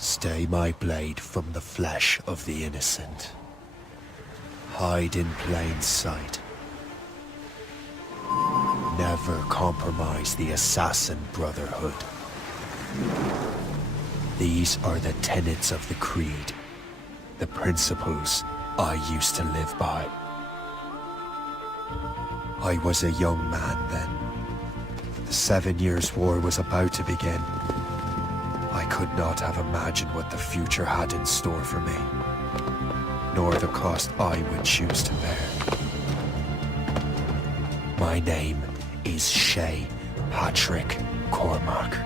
Stay my blade from the flesh of the innocent. Hide in plain sight. Never compromise the Assassin Brotherhood. These are the tenets of the Creed, the principles I used to live by. I was a young man then. The 7 Years' War was about to begin. I could not have imagined what the future had in store for me, nor the cost I would choose to bear. My name is Shay Patrick Cormac.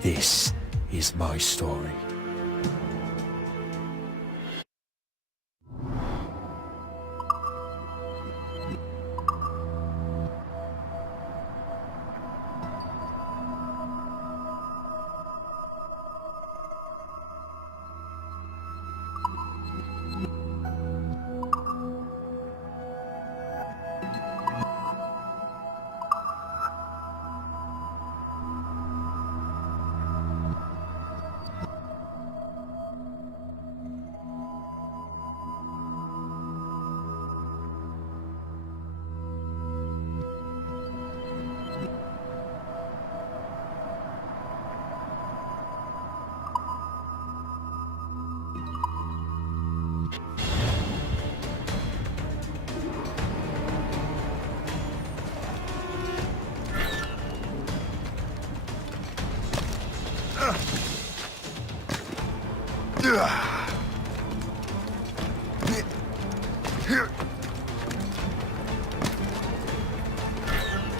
This is my story.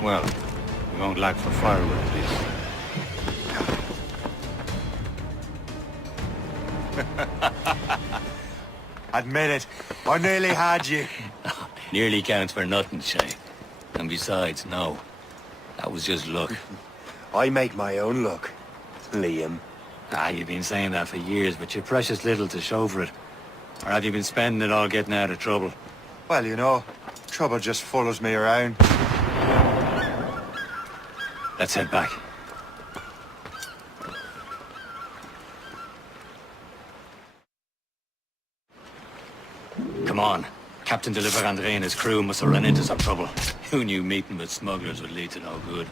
Well, we won't lack for firewood at least. Admit it, I nearly had you. Nearly counts for nothing, Shay. And besides, no. That was just luck. I make my own luck, Liam. You've been saying that for years, but you've precious little to show for it. Or have you been spending it all getting out of trouble? Well, you know, trouble just follows me around. Let's head back. Come on. Captain de Andre and his crew must have run into some trouble. Who knew meeting with smugglers would lead to no good?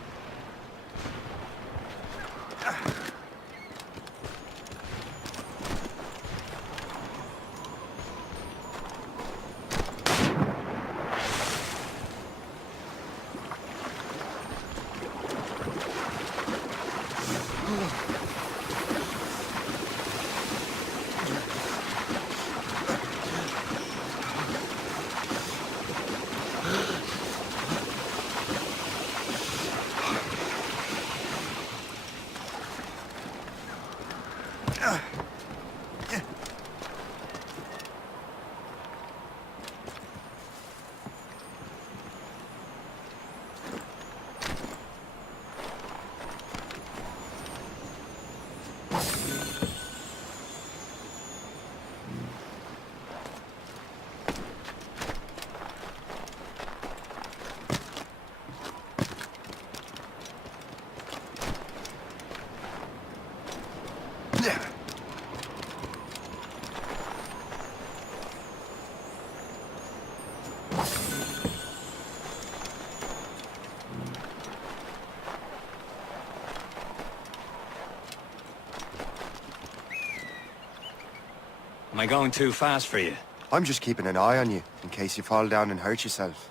Am I going too fast for you? I'm just keeping an eye on you, in case you fall down and hurt yourself.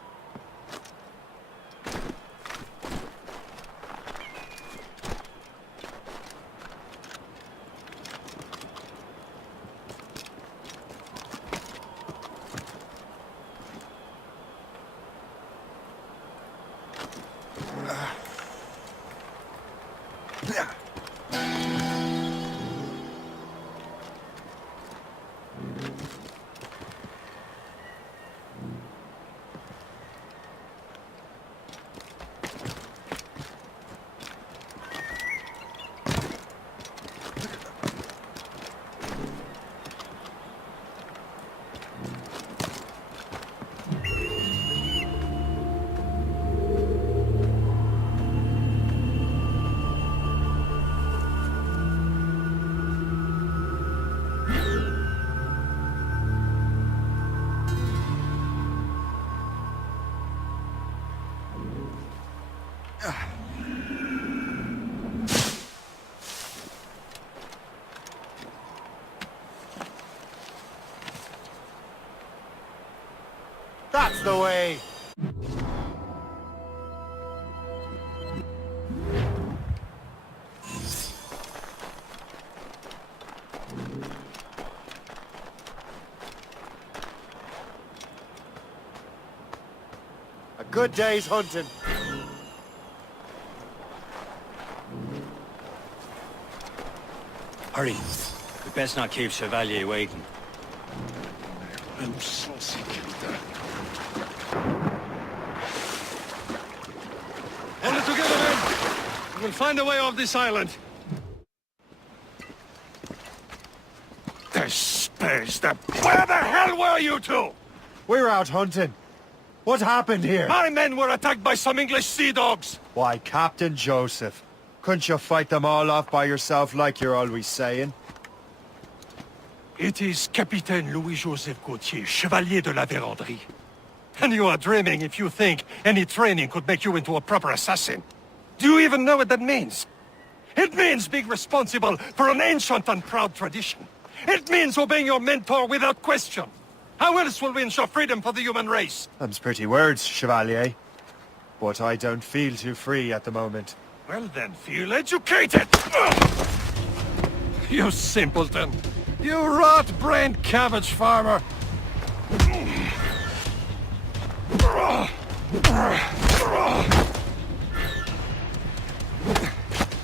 That's the way! A good day's hunting. Hurry. We best not keep Chevalier waiting. I'm so sick of that. Hold it together, men! We'll find a way off this island. The space, Where the hell were you two? We're out hunting. What happened here? My men were attacked by some English sea dogs. Why, Captain Joseph. Couldn't you fight them all off by yourself like you're always saying? It is Capitaine Louis-Joseph Gauthier, Chevalier de la Vérendrye. And you are dreaming if you think any training could make you into a proper assassin. Do you even know what that means? It means being responsible for an ancient and proud tradition. It means obeying your mentor without question. How else will we ensure freedom for the human race? Them's pretty words, Chevalier. But I don't feel too free at the moment. Well then, feel educated! Ugh! You simpleton! You rot-brained cabbage farmer!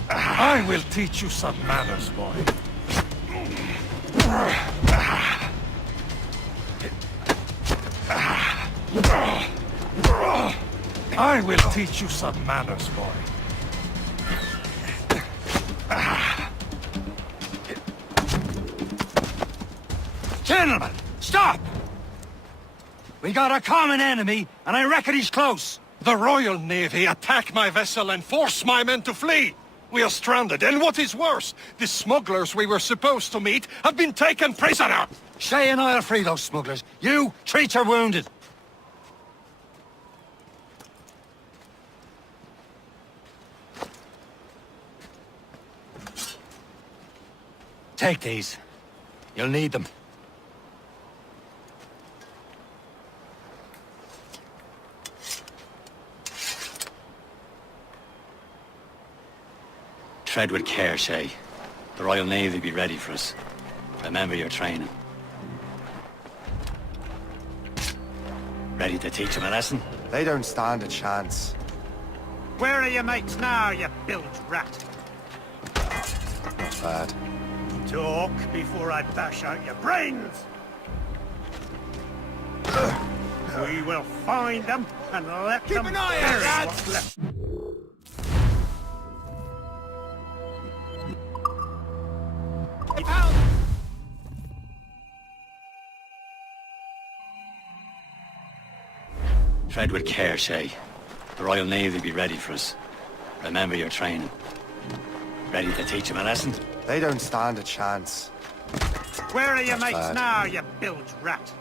I will teach you some manners, boy. I will teach you some manners, boy. Gentlemen, stop! We got a common enemy, and I reckon he's close. The Royal Navy attack my vessel and force my men to flee. We are stranded, and what is worse, the smugglers we were supposed to meet have been taken prisoner. Shay and I'll free those smugglers. You, treat your wounded. Take these. You'll need them. Tread with care, Shay. The Royal Navy be ready for us. Remember your training. Ready to teach them a lesson? They don't stand a chance. Where are your mates now, you bilge rat? Not bad. Talk before I bash out your brains! We will find them and let them an eye bury out, what's left. Tread with care, Shay. The Royal Navy be ready for us. Remember your training. Ready to teach them a lesson? They don't stand a chance. Where are your Not mates bad. now, you bilge rat?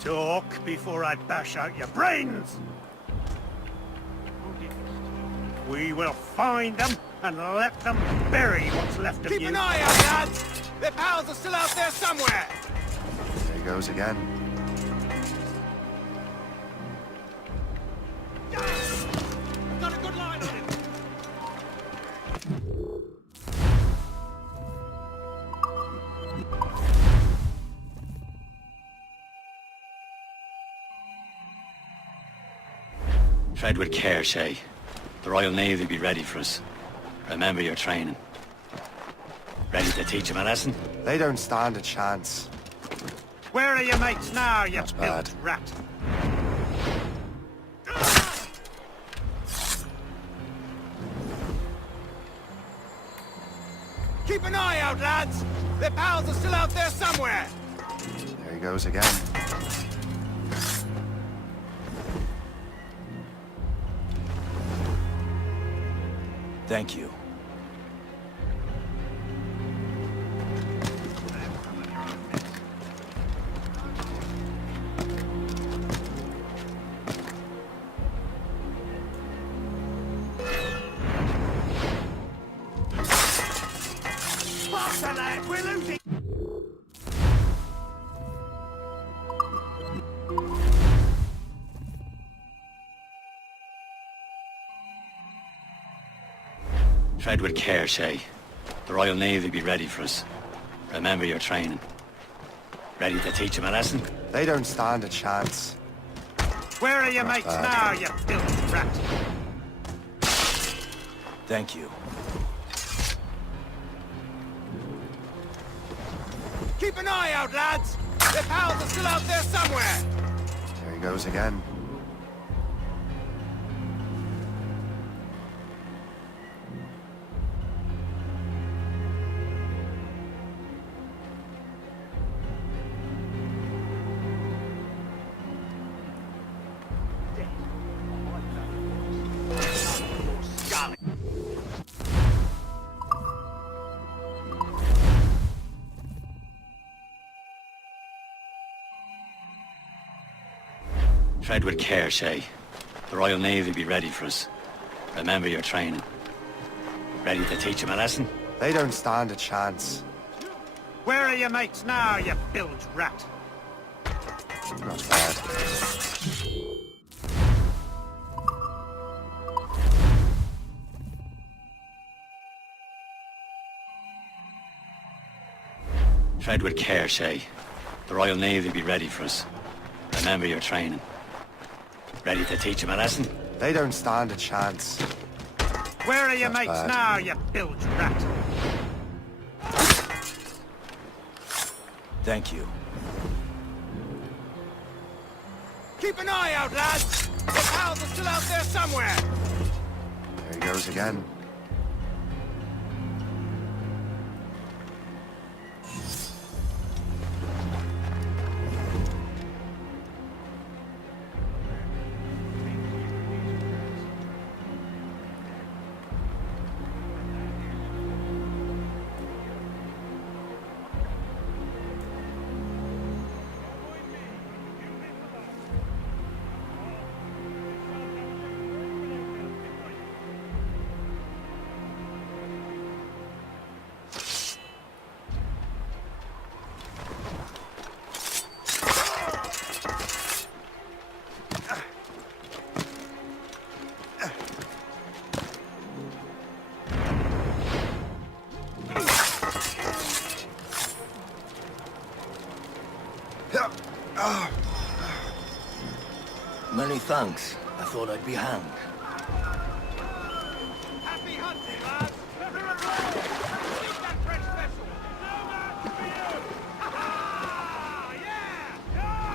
Talk before I bash out your brains! We will find them and let them bury what's left of you. Keep an eye out, lads! Their pals are still out there somewhere! There he goes again. Got a good line on him! Tread with care, Shay. The Royal Navy be ready for us. Remember your training. Ready to teach them a lesson? They don't stand a chance. Where are your mates now, you Not bad. bilge rat? Keep an eye out, lads! Their pals are still out there somewhere! There he goes again. Thank you. Faster, lad! We're losing! Tread with care, Shay. The Royal Navy be ready for us. Remember your training. Ready to teach them a lesson? They don't stand a chance. Where are your mates now, you filthy rat? Thank you. Keep an eye out, lads! Their pals are still out there somewhere! There he goes again. Tread with care, Shay. The Royal Navy be ready for us. Remember your training. Ready to teach them a lesson? They don't stand a chance. Where are your mates now, you bilge rat? Not bad. Tread with care, Shay. The Royal Navy be ready for us. Remember your training. Ready to teach them a lesson? They don't stand a chance. Where are your Not mates bad. now, you bilge rat? Thank you. Keep an eye out, lads! Their pals are still out there somewhere! There he goes again. Many thanks. I thought I'd be hanged. Happy hunting, lads! Everyone roll! Keep that fresh vessel! No match for you! Ha-ha! Yeah!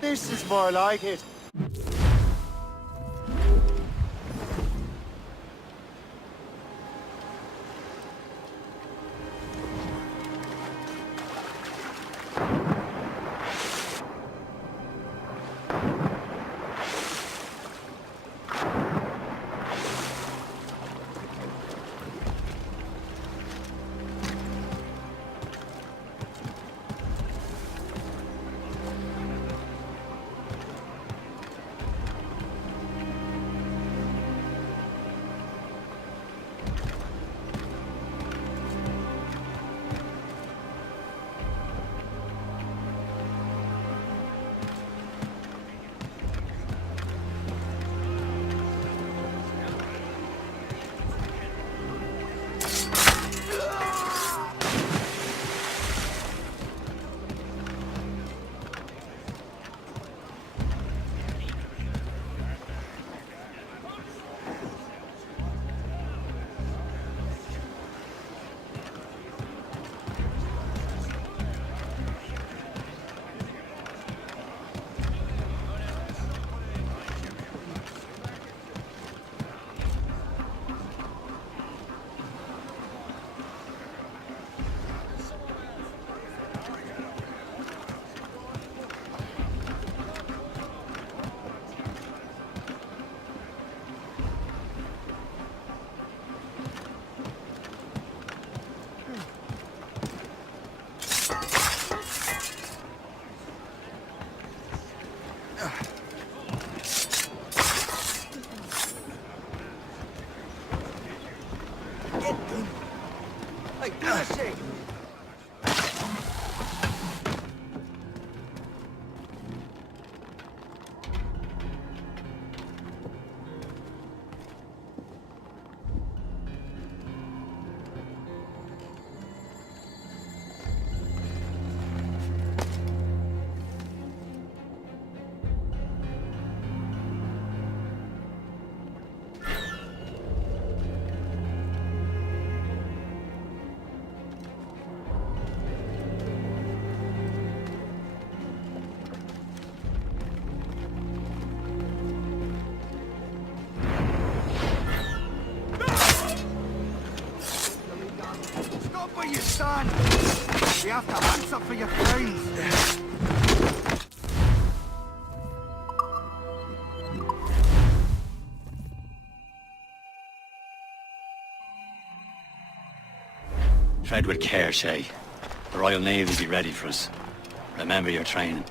This is more like it. man! You have to answer for your crimes. Tread with care, Shay. The Royal Navy will be ready for us. Remember your training.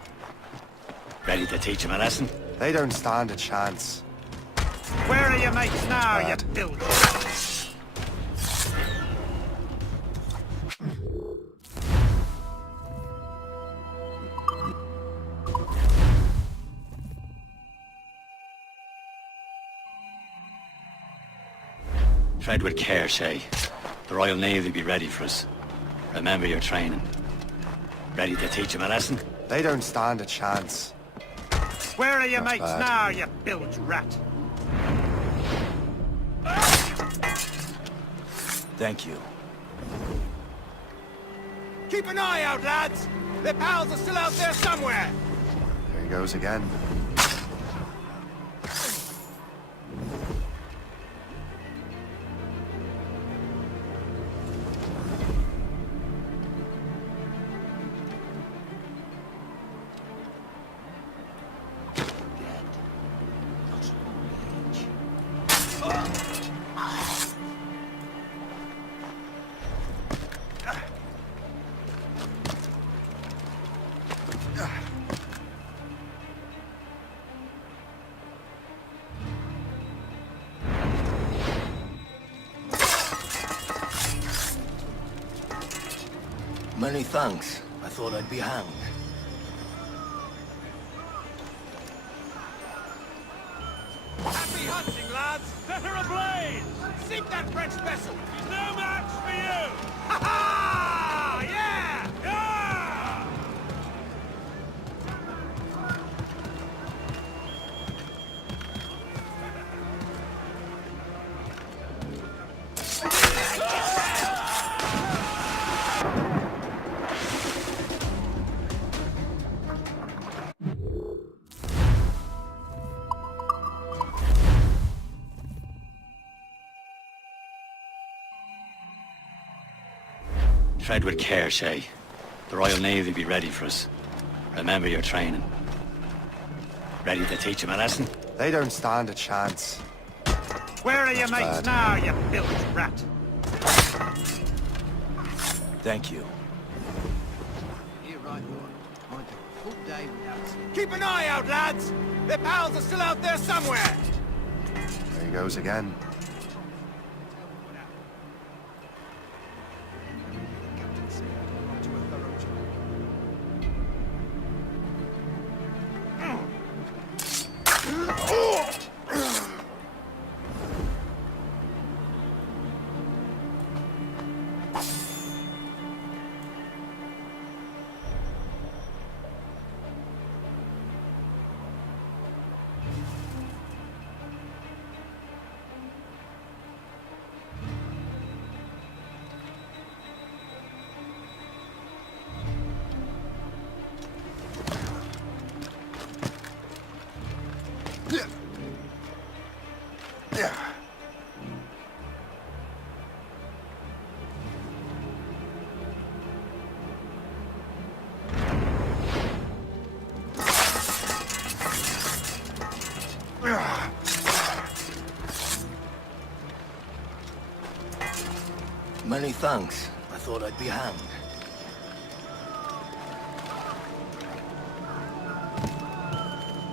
Ready to teach them a lesson? They don't stand a chance. Where are your mates now, you bilge? Tread with care, Shay. The Royal Navy will be ready for us. Remember your training. Ready to teach them a lesson? They don't stand a chance. Where are your Not mates bad. now, you bilge rat? Thank you. Keep an eye out, lads! Their pals are still out there somewhere! There he goes again. Many thanks. I thought I'd be hanged. Happy hunting, lads! Set her ablaze! Sink that French vessel! She's no match for you! Ha ha! Yeah! Yeah! Tread with care, Shay. The Royal Navy will be ready for us. Remember your training. Ready to teach them a lesson? They don't stand a chance. Where are your mates bad. now, you bilge rat? Thank you. You're right, boy. I'd do a full day without sleep. Keep an eye out, lads! Their pals are still out there somewhere! There he goes again. Many thanks. I thought I'd be hanged.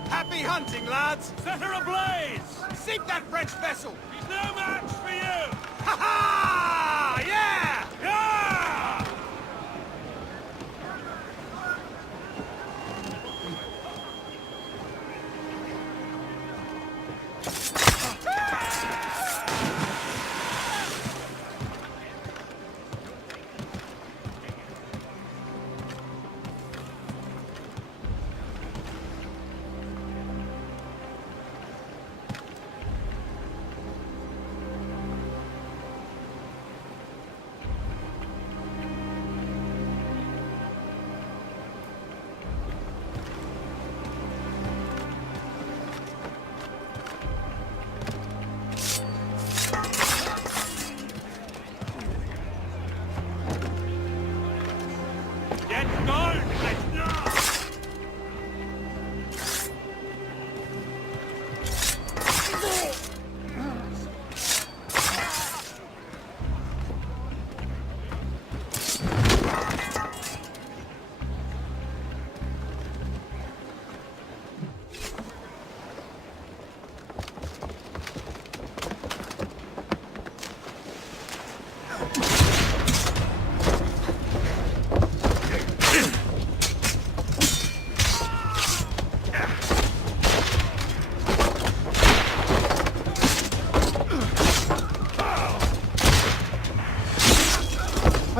Happy hunting, lads! Set her ablaze! Sink that French vessel! She's no match for you! Ha ha! Yeah! Yeah!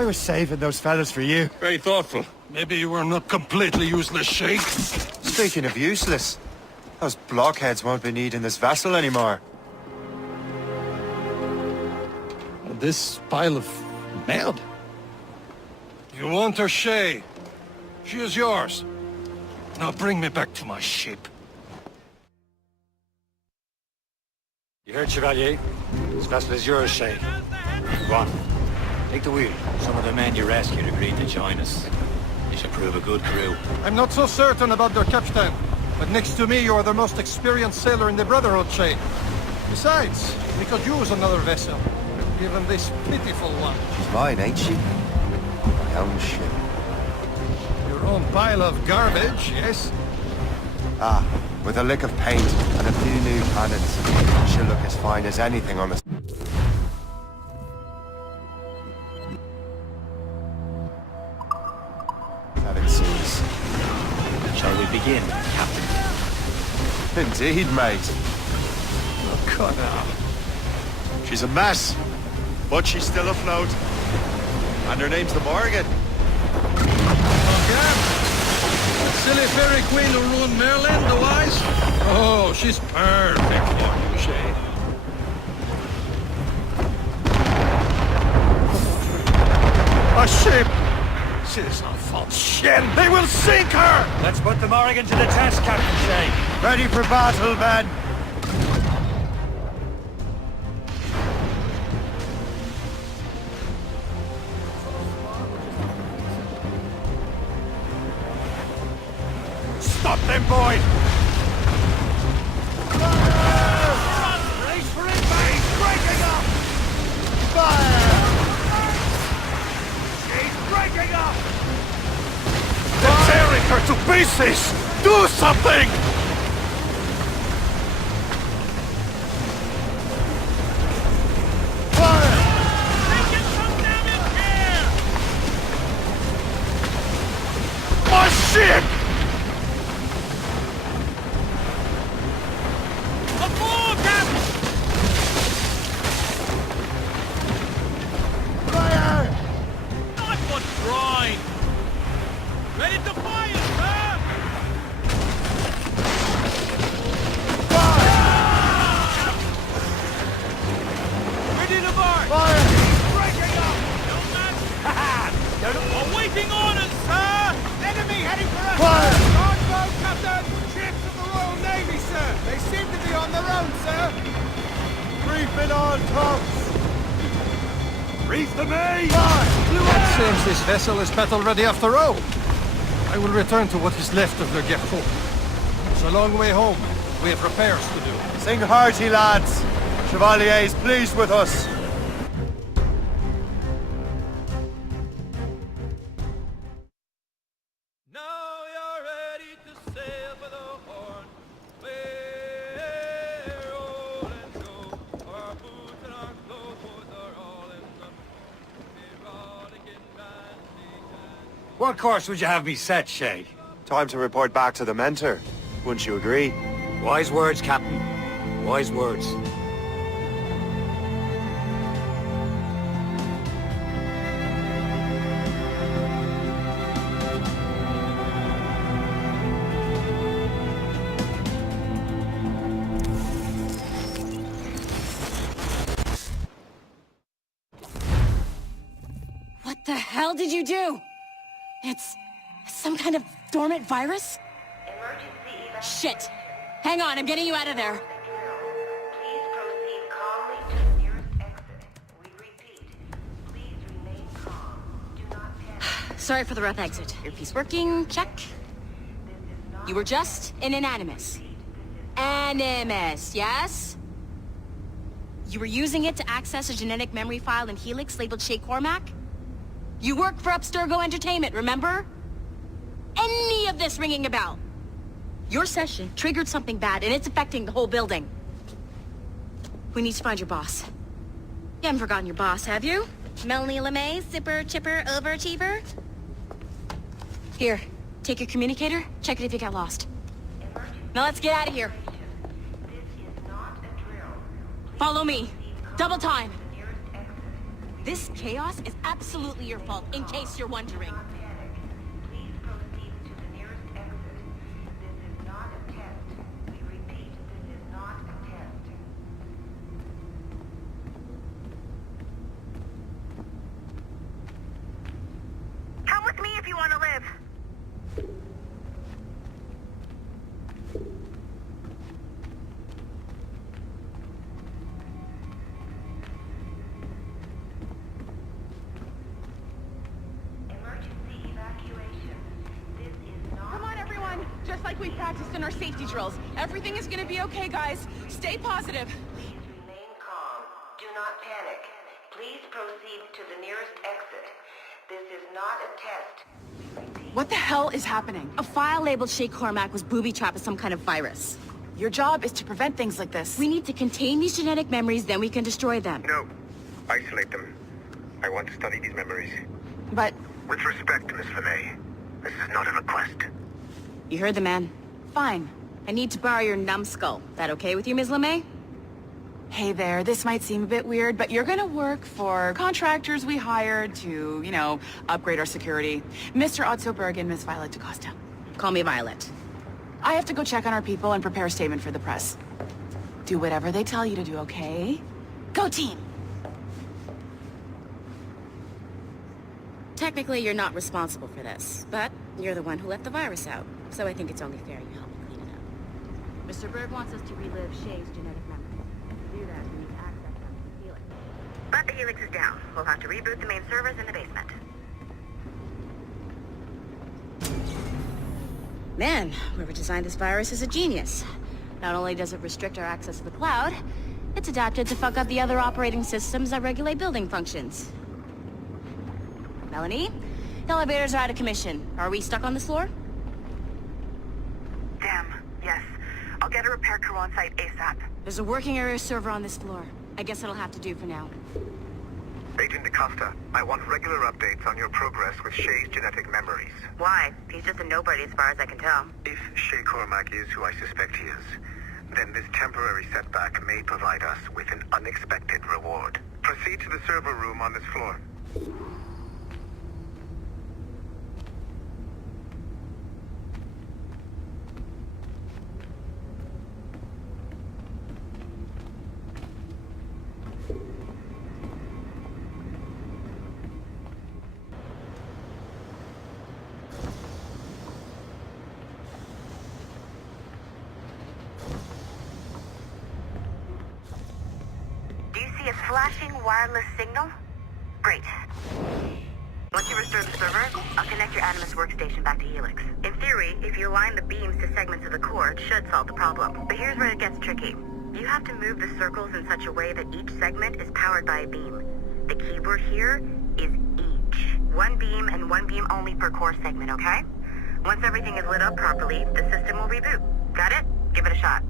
I was saving those fellas for you. Very thoughtful. Maybe you were not completely useless, Shay. Speaking of useless, those blockheads won't be needing this vessel anymore. This pile of merd? You want her, Shay? She is yours. Now bring me back to my ship. You heard, Chevalier? This vessel is yours, Shay. Go on. Take the wheel. Some of the men you rescued agreed to join us. You should prove a good crew. I'm not so certain about their captain, but next to me you are the most experienced sailor in the Brotherhood, Shay. Besides, we could use another vessel, even this pitiful one. She's mine, ain't she? My own ship. Your own pile of garbage, yes? Ah, with a lick of paint and a few new cannons, she'll look as fine as anything on the... Seven seas. Shall we begin, Captain? Indeed, mate. Oh, God, now. She's a mess, but she's still afloat. And her name's the Morgan. Okay. That silly fairy queen who ruined Merlin, the wise? Oh, she's perfect for you, Shay. A ship! She's not false shit! They will sink her! Let's put the Morrigan to the test, Captain Shay. Ready for battle, men! Stop them, boy! Race for invade! Breaking up! Fire! She's breaking up! They're tearing her to pieces! Do something! Taking some damage here! My ship! Aboard, Captain! Nice one, Brian! Ready to fire, sir! Ready to march! Fire! Breaking up! No man! We're waiting orders, sir! Enemy heading for us! Fire! Longbow, Captain! Ships of the Royal Navy, sir! They seem to be on their own, sir! Reefing on tops! Reef the main! It seems this vessel is battle-ready after all. I will return to what is left of Le Guerreau. It's a long way home. We have repairs to do. Sing hearty, lads! Chevalier is pleased with us. Now you're ready to sail for the Horn. We're rolling go. Our boots and our clothes are all in the erotic and What course would you have me set, Shay? Time to report back to the mentor. Wouldn't you agree? Wise words, Captain. Wise words. What the hell did you do? It's some kind of dormant virus? Shit! Hang on, I'm getting you out of there. Please proceed calmly to the nearest exit. We repeat, please remain calm. Do not panic. Sorry for the rough exit. Earpiece working, check. You were just an Animus. Animus, yes? You were using it to access a genetic memory file in Helix labeled Shay Cormac? You work for Abstergo Entertainment, remember? Any of this ringing a bell? Your session triggered something bad, and it's affecting the whole building. We need to find your boss. You haven't forgotten your boss, have you? Melanie LeMay, zipper, chipper, overachiever? Here, take your communicator, check it if you got lost. Now let's get out of here. This is not a drill. Follow me. Double time. Nearest exit. This chaos is absolutely your fault, in case you're wondering. Please proceed to the nearest exit. This is not a test. We repeat, this is not a test. Come with me if you want to live. Emergency evacuation. This is not... Come on, everyone. Just like we practiced in our safety drills. Everything is gonna be okay, guys. Stay positive. Please remain calm. Do not panic. Please proceed to the nearest exit. This is not a test. What the hell is happening? A file labeled Shay Cormac was booby-trapped with some kind of virus. Your job is to prevent things like this. We need to contain these genetic memories, then we can destroy them. No. Isolate them. I want to study these memories. But... With respect, Miss LeMay, this is not a request. You heard the man. fine. I need to borrow your numbskull. That okay with you, Ms. LeMay? Hey there, this might seem a bit weird, but you're gonna work for contractors we hired to, upgrade our security. Mr. Otto Berg and Miss Violet DaCosta. Call me Violet. I have to go check on our people and prepare a statement for the press. Do whatever they tell you to do, okay? Go team! Technically, you're not responsible for this, but you're the one who let the virus out, so I think it's only fair you help me clean it up. Mr. Berg wants us to relive Shay's genetic memories. To do that, we need to access them to the Helix. But the Helix is down. We'll have to reboot the main servers in the basement. Man, whoever designed this virus is a genius. Not only does it restrict our access to the cloud, it's adapted to fuck up the other operating systems that regulate building functions. Melanie? The elevators are out of commission. Are we stuck on this floor? Damn, yes. I'll get a repair crew on site ASAP. There's a working area server on this floor. I guess it'll have to do for now. Agent DaCosta, I want regular updates on your progress with Shay's genetic memories. Why? He's just a nobody as far as I can tell. If Shay Cormac is who I suspect he is, then this temporary setback may provide us with an unexpected reward. Proceed to the server room on this floor. Flashing wireless signal? Great. Once you restore the server, I'll connect your Animus workstation back to Helix. In theory, if you align the beams to segments of the core, it should solve the problem. But here's where it gets tricky. You have to move the circles in such a way that each segment is powered by a beam. The keyword here is each. One beam and one beam only per core segment, okay? Once everything is lit up properly, the system will reboot. Got it? Give it a shot.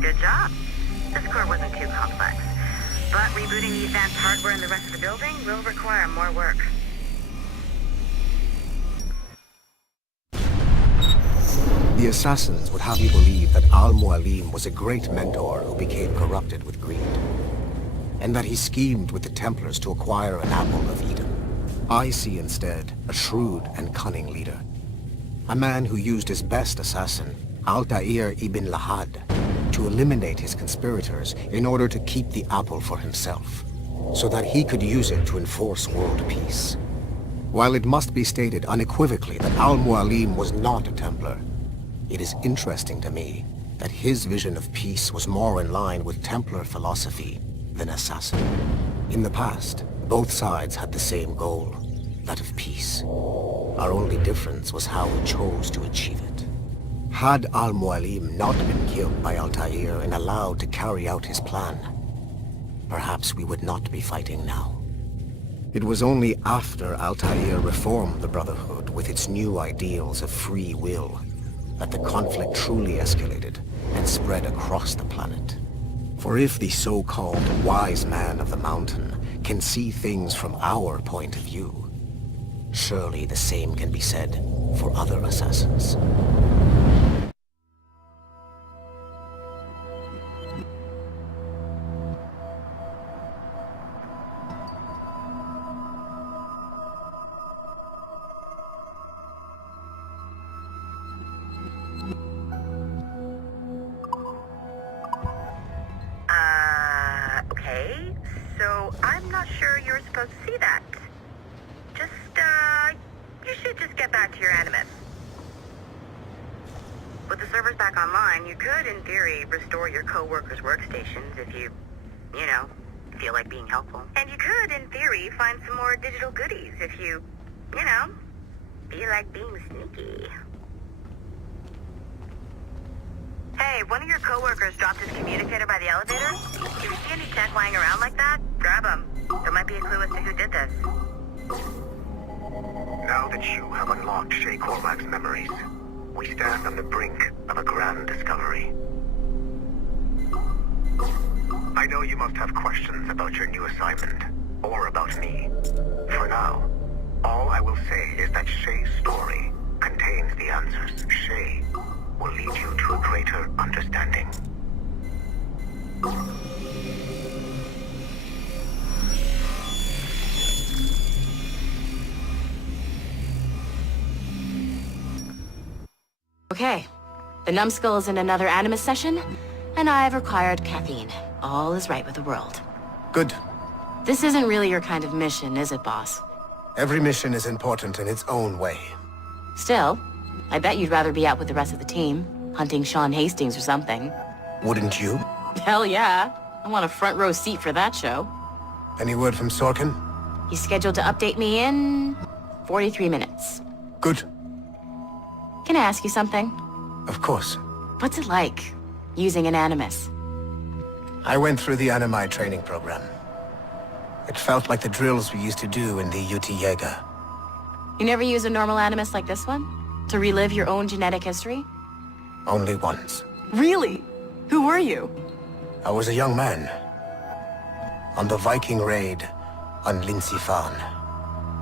Good job. This core wasn't too complex. But rebooting the advanced hardware in the rest of the building will require more work. The assassins would have you believe that Al-Mualim was a great mentor who became corrupted with greed, and that he schemed with the Templars to acquire an apple of Eden. I see instead a shrewd and cunning leader, a man who used his best assassin, Altair ibn Lahad, to eliminate his conspirators in order to keep the apple for himself, so that he could use it to enforce world peace. While it must be stated unequivocally that Al-Mualim was not a Templar, it is interesting to me that his vision of peace was more in line with Templar philosophy than assassin. In the past, both sides had the same goal, that of peace. Our only difference was how we chose to achieve it. Had Al-Mualim not been killed by Altair and allowed to carry out his plan, perhaps we would not be fighting now. It was only after Altair reformed the Brotherhood with its new ideals of free will that the conflict truly escalated and spread across the planet. For if the so-called wise man of the mountain can see things from our point of view, Surely the same can be said for other assassins. Okay. So I'm not sure you're supposed to see that. You should just get back to your Animus. With the servers back online, you could, in theory, restore your co-workers' workstations if you feel like being helpful. And you could, in theory, find some more digital goodies if you feel like being sneaky. Hey, one of your co-workers dropped his communicator by the elevator. If you see any tech lying around like that, grab them. There might be a clue as to who did this. Now that you have unlocked Shay Cormac's memories, we stand on the brink of a grand discovery. I know you must have questions about your new assignment, or about me. For now, all I will say is that Shay's story contains the answers. Shay will lead you to a greater understanding. Okay. The numbskull is in another Animus session, and I've required caffeine. All is right with the world. Good. This isn't really your kind of mission, is it, boss? Every mission is important in its own way. Still, I bet you'd rather be out with the rest of the team, hunting Sean Hastings or something. Wouldn't you? Hell yeah. I want a front row seat for that show. Any word from Sorkin? He's scheduled to update me in 43 minutes. Good. Can I ask you something? Of course. What's it like, using an Animus? I went through the Animi training program. It felt like the drills we used to do in the UT Jaeger. You never use a normal Animus like this one? To relive your own genetic history? Only once. Really? Who were you? I was a young man. On the Viking raid on Lindsey Farn.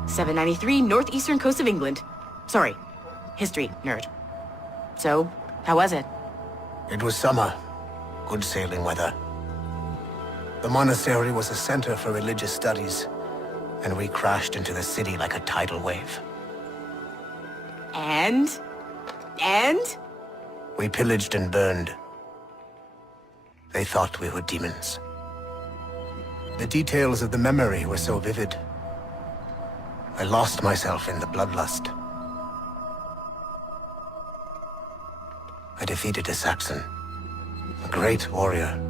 793, northeastern coast of England. Sorry, history nerd. So, how was it? It was summer. Good sailing weather. The monastery was a center for religious studies, and we crashed into the city like a tidal wave. And? We pillaged and burned. They thought we were demons. The details of the memory were so vivid. I lost myself in the bloodlust. I defeated a Saxon, a great warrior,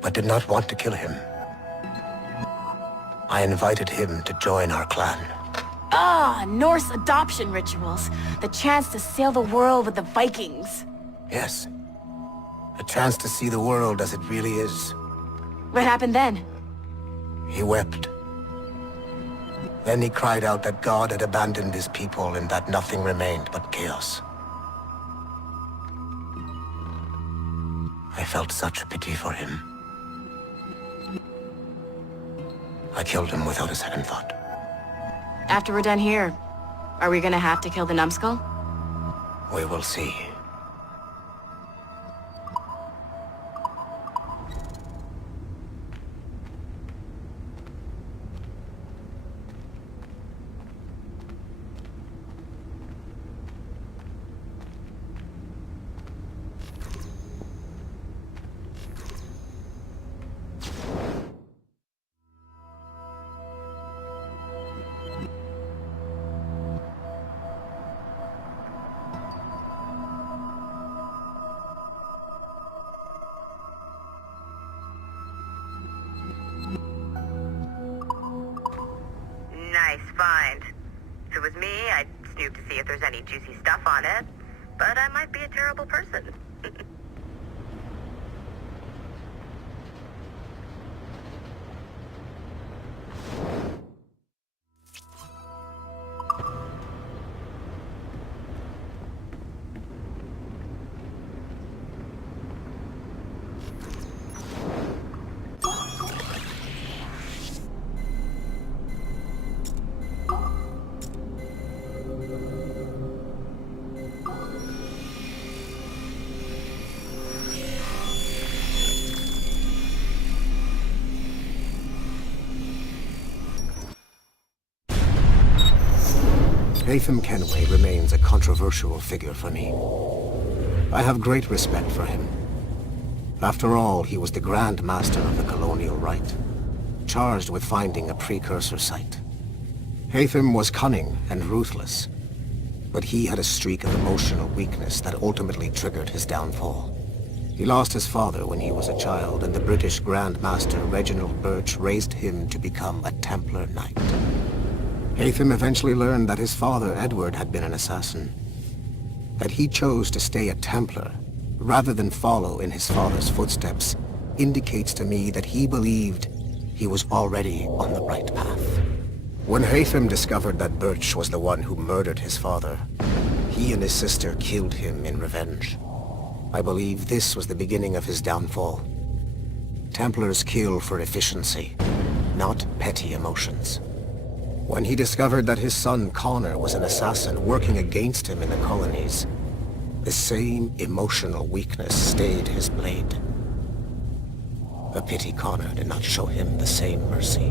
but did not want to kill him. I invited him to join our clan. Ah, Norse adoption rituals. The chance to sail the world with the Vikings. Yes. A chance to see the world as it really is. What happened then? He wept. Then he cried out that God had abandoned his people and that nothing remained but chaos. I felt such pity for him. I killed him without a second thought. After we're done here, are we gonna have to kill the numbskull? We will see. Nice find. If it was me, I'd snoop to see if there's any juicy stuff on it. But I might be a terrible person. Haytham Kenway remains a controversial figure for me. I have great respect for him. After all, he was the Grand Master of the Colonial Rite, charged with finding a precursor site. Haytham was cunning and ruthless, but he had a streak of emotional weakness that ultimately triggered his downfall. He lost his father when he was a child, and the British Grand Master Reginald Birch raised him to become a Templar Knight. Haytham eventually learned that his father, Edward, had been an assassin. That he chose to stay a Templar, rather than follow in his father's footsteps, indicates to me that he believed he was already on the right path. When Haytham discovered that Birch was the one who murdered his father, he and his sister killed him in revenge. I believe this was the beginning of his downfall. Templars kill for efficiency, not petty emotions. When he discovered that his son Connor was an assassin working against him in the colonies, the same emotional weakness stayed his blade. A pity Connor did not show him the same mercy.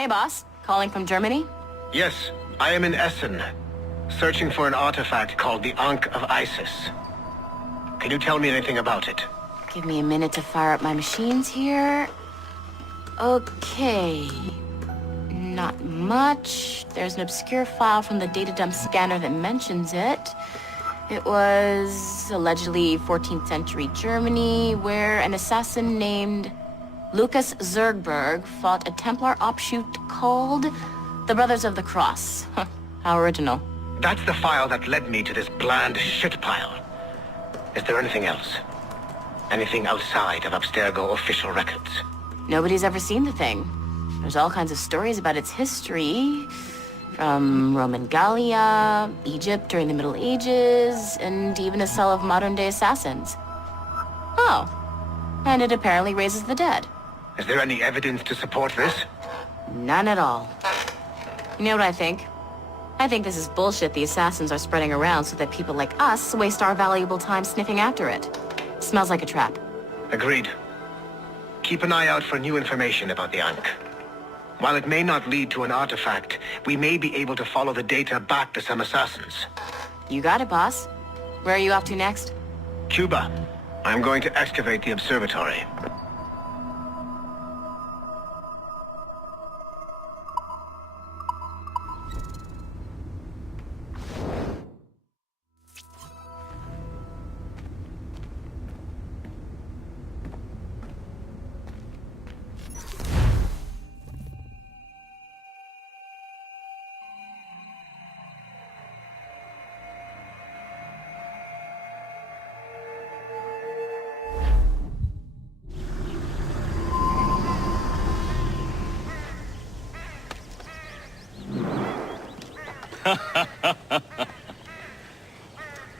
Hey, boss. Calling from Germany? Yes, I am in Essen, searching for an artifact called the Ankh of Isis. Can you tell me anything about it? Give me a minute to fire up my machines here. Okay. Not much. There's an obscure file from the data dump scanner that mentions it. It was allegedly 14th century Germany, where an assassin named Lucas Zergberg fought a Templar offshoot called the Brothers of the Cross. How original. That's the file that led me to this bland shit pile. Is there anything else? Anything outside of Abstergo official records? Nobody's ever seen the thing. There's all kinds of stories about its history, from Roman Gallia, Egypt during the Middle Ages, and even a cell of modern-day assassins. Oh, and it apparently raises the dead. Is there any evidence to support this? None at all. You know what I think? I think this is bullshit the assassins are spreading around so that people like us waste our valuable time sniffing after it. Smells like a trap. Agreed. Keep an eye out for new information about the Ankh. While it may not lead to an artifact, we may be able to follow the data back to some assassins. You got it, boss. Where are you off to next? Cuba. I'm going to excavate the observatory.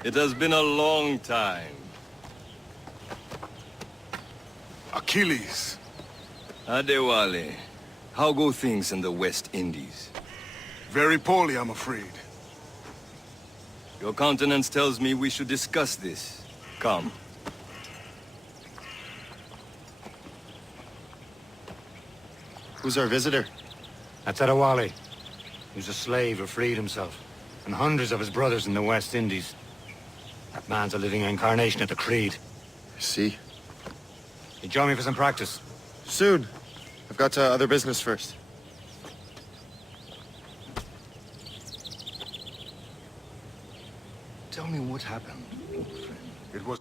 It has been a long time. Achilles. Adewale, how go things in the West Indies? Very poorly, I'm afraid. Your countenance tells me we should discuss this. Come. Who's our visitor? That's Adewale. He was a slave who freed himself, and hundreds of his brothers in the West Indies. That man's a living incarnation of the Creed. I see. You join me for some practice? Soon. I've got other business first. Tell me what happened, old friend. It was...